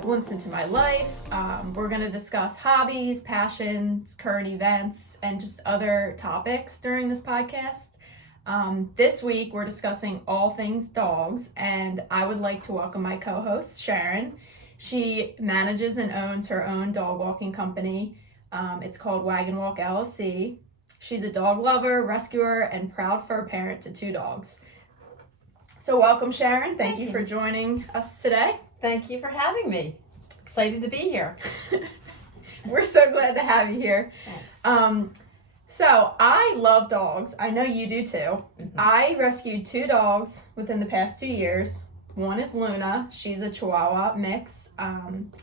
glimpse into my life. We're going to discuss hobbies, passions, current events, and just other topics during this podcast. This week, we're discussing all things dogs, and I would like to welcome my co-host, Sharon. She manages and owns her own dog walking company. It's called Wag and Walk LLC. She's a dog lover, rescuer, and proud fur parent to 2 dogs. So welcome, Sharon. Thank you for joining us today. Thank you for having me. Excited to be here. We're so glad to have you here. Thanks. So I love dogs. I know you do too. Mm-hmm. I rescued 2 dogs within the past 2 years. One is Luna. She's a Chihuahua mix.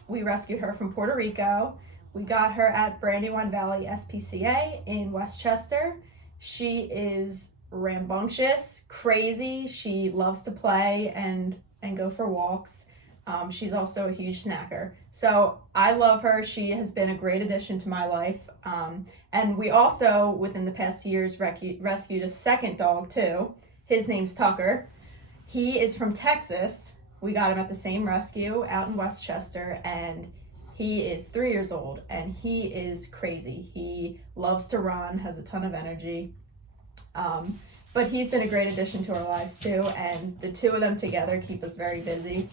We rescued her from Puerto Rico. We got her at Brandywine Valley SPCA in Westchester. She is rambunctious, crazy. She loves to play and go for walks. She's also a huge snacker. So I love her. She has been a great addition to my life. And we also, within the past 2 years, rescued a second dog too. His name's Tucker. He is from Texas. We got him at the same rescue out in Westchester, and he is 3 years old, and he is crazy. He loves to run, has a ton of energy. But he's been a great addition to our lives too, and the 2 of them together keep us very busy.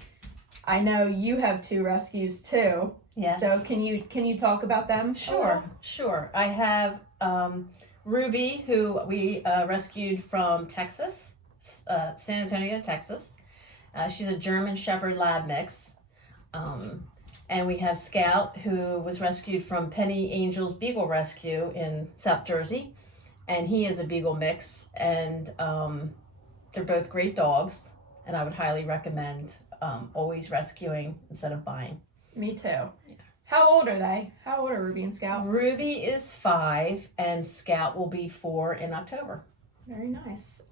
I know you have 2 rescues too. Yes. So can you talk about them? Sure. I have Ruby, who we rescued from Texas, San Antonio, Texas. She's a German Shepherd Lab mix. And we have Scout, who was rescued from Penny Angel's Beagle Rescue in South Jersey. And he is a Beagle mix. And they're both great dogs. And I would highly recommend always rescuing instead of buying. Me too. Yeah. How old are they? How old are Ruby and Scout? Ruby is 5 and Scout will be 4 in October. Very nice.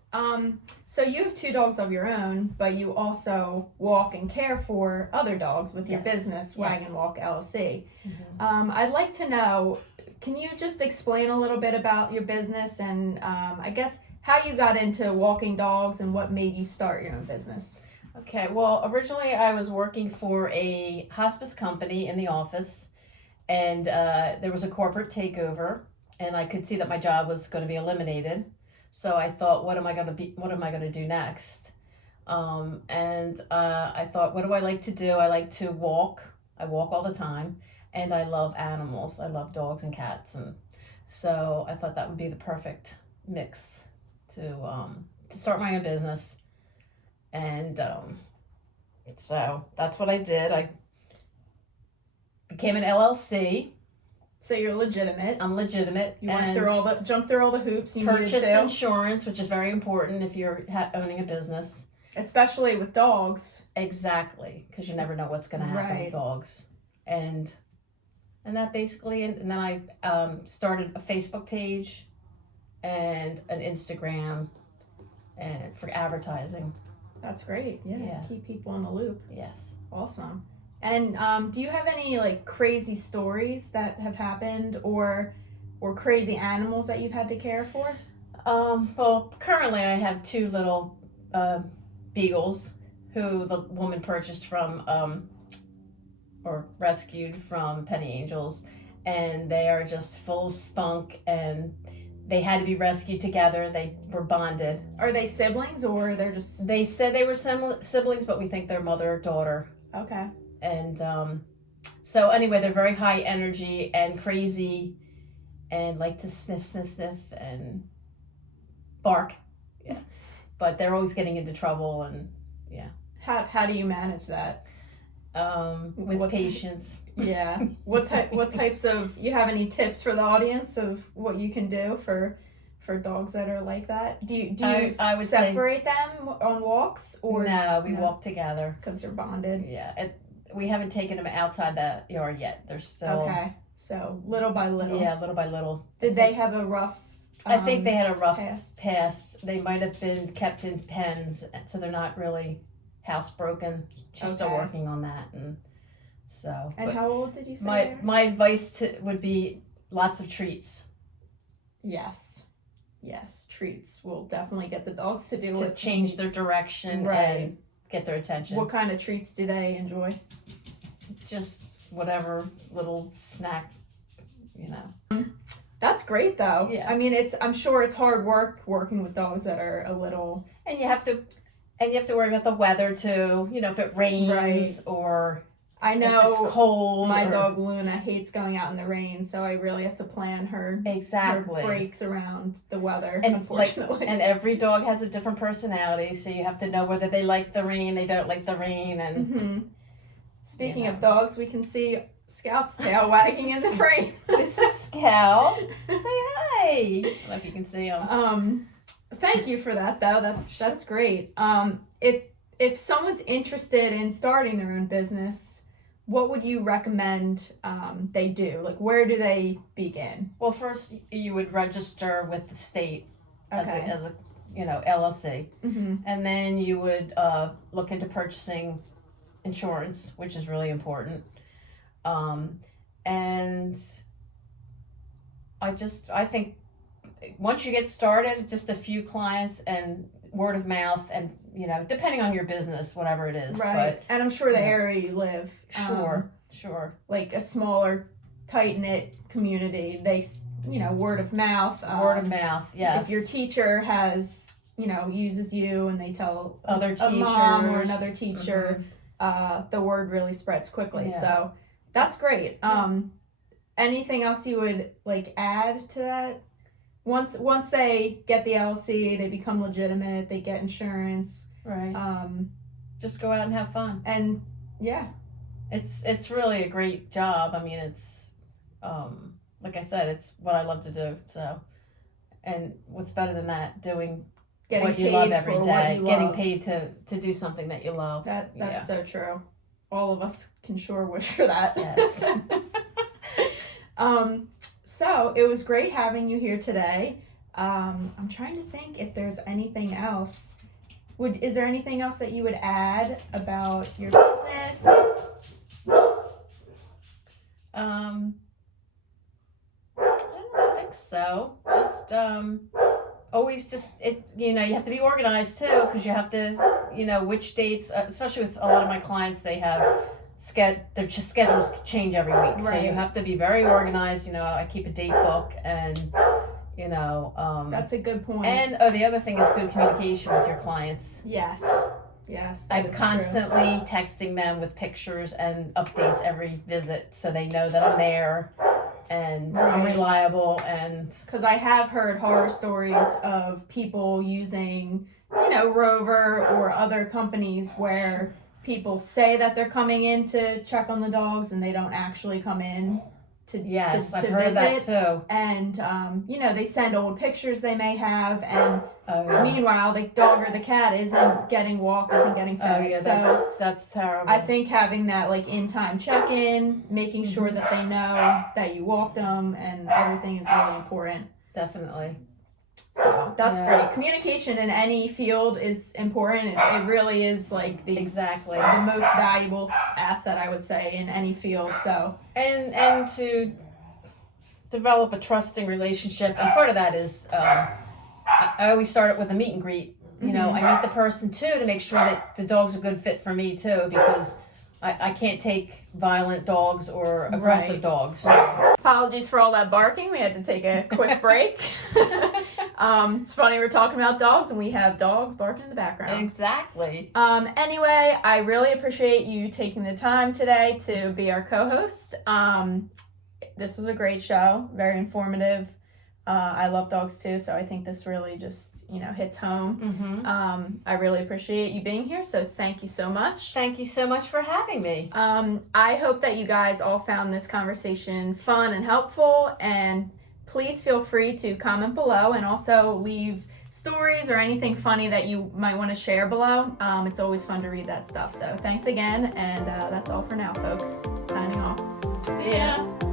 So you have 2 dogs of your own, but you also walk and care for other dogs with your business, Wag and Walk LLC. Mm-hmm. I'd like to know, can you just explain a little bit about your business and I guess how you got into walking dogs and what made you start your own business? Okay, well, originally I was working for a hospice company in the office, and there was a corporate takeover, and I could see that my job was going to be eliminated. So I thought, what am I going to do next? I thought, what do I like to do? I like to walk. I walk all the time, and I love animals. I love dogs and cats, and so I thought that would be the perfect mix to start my own business. And so that's what I did. I became an LLC. So you're legitimate. I'm legitimate. You jumped through all the hoops you needed to. Purchased insurance, which is very important if you're owning a business. Especially with dogs. Exactly, because you never know what's going to happen with dogs. And that basically, and then I started a Facebook page and an Instagram and for advertising. That's great. Yeah. Keep people in the loop. Yes. Awesome. And do you have any like crazy stories that have happened or crazy animals that you've had to care for? Well, currently I have 2 little beagles who the woman purchased from or rescued from Penny Angels, and they are just full of spunk, and they had to be rescued together. They were bonded. Are they siblings or they're just... They said they were siblings, but we think they're mother-daughter. Okay. And so anyway, they're very high energy and crazy and like to sniff and bark. Yeah. But they're always getting into trouble and yeah. How do you manage that? With patience. Yeah. What types of, you have any tips for the audience of what you can do for dogs that are like that? Do you I would separate them on walks or no? We walk together because they're bonded. Yeah. We haven't taken them outside the yard yet. They're still okay. So little by little. Yeah, little by little. Did they have a rough? I think they had a rough past. They might have been kept in pens, so they're not really housebroken. She's still working on that, and so. And how old did you say? My advice would be lots of treats. Yes, treats will definitely get the dogs to change their direction and get their attention. What kind of treats do they enjoy? just whatever little snack, you know. That's great though. Yeah. I mean, I'm sure it's hard work working with dogs that are a little. And you have to worry about the weather too. You know, if it rains Right. or I if know it's cold. my or- dog Luna hates going out in the rain, so I really have to plan her Exactly. breaks around the weather, And unfortunately. and every dog has a different personality, so you have to know whether they like the rain, they don't like the rain, and hmm Speaking Yeah. of dogs, we can see Scout's tail wagging in the frame. this is Scout. Say hi. I don't know if you can see him. Thank you for that, though. That's great. If someone's interested in starting their own business, what would you recommend they do? Like, where do they begin? Well, first you would register with the state as Okay. a LLC, Mm-hmm. and then you would look into purchasing insurance, which is really important. And I think once you get started, just a few clients and word of mouth, and depending on your business, whatever it is. Right. And I'm sure the yeah. area you live, Sure. like a smaller, tight knit community, they, word of mouth. Word of mouth, yes. If your teacher has, uses you and they tell Other a mom or teachers. another teacher, the word really spreads quickly. Yeah. So that's great. Anything else you would like add to that? Once they get the LLC, they become legitimate, they get insurance. Right. Just go out and have fun. And yeah. It's really a great job. I mean, it's like I said, it's what I love to do. So, and what's better than that? Doing Getting what you paid love for every what day. you Getting love. paid to do something that you love. That's so true. All of us can sure wish for that. Yes. So it was great having you here today. I'm trying to think if there's anything else. Is there anything else that you would add about your business? I don't think so. Just always you have to be organized too, because you have to which dates, especially with a lot of my clients, they have their schedules change every week, so you Right. have to be very organized. I keep a date book, and That's a good point. and the other thing is good communication with your clients. Yes, that I'm is constantly texting them with pictures and updates every visit, so they know that I'm there and I'm Right. reliable. And because I have heard horror stories of people using, Rover or other companies where people say that they're coming in to check on the dogs and they don't actually come in to yes, to I've heard that visit. too. And they send old pictures they may have, and Oh yeah. meanwhile the dog or the cat isn't getting walked, isn't getting Oh fed. yeah, So that's terrible. I think having that like in-time check-in, making sure that they know that you walked them and everything is really important. Definitely. So that's Yeah. great. Communication in any field is important. It really is like the Exactly. most valuable asset, I would say, in any field. So And to develop a trusting relationship, and part of that is I always start it with a meet and greet. I meet the person too to make sure that the dog's a good fit for me too, because I can't take violent dogs or aggressive Right. dogs. apologies for all that barking. We had to take a quick break. It's funny, we're talking about dogs and we have dogs barking in the background. Exactly. Anyway, I really appreciate you taking the time today to be our co-host. This was a great show, very informative. I love dogs too, so I think this really just, hits home. Mm-hmm. I really appreciate you being here, so thank you so much. Thank you so much for having me. I hope that you guys all found this conversation fun and helpful, and please feel free to comment below and also leave stories or anything funny that you might want to share below. It's always fun to read that stuff. So thanks again, and that's all for now, folks. Signing off. See ya.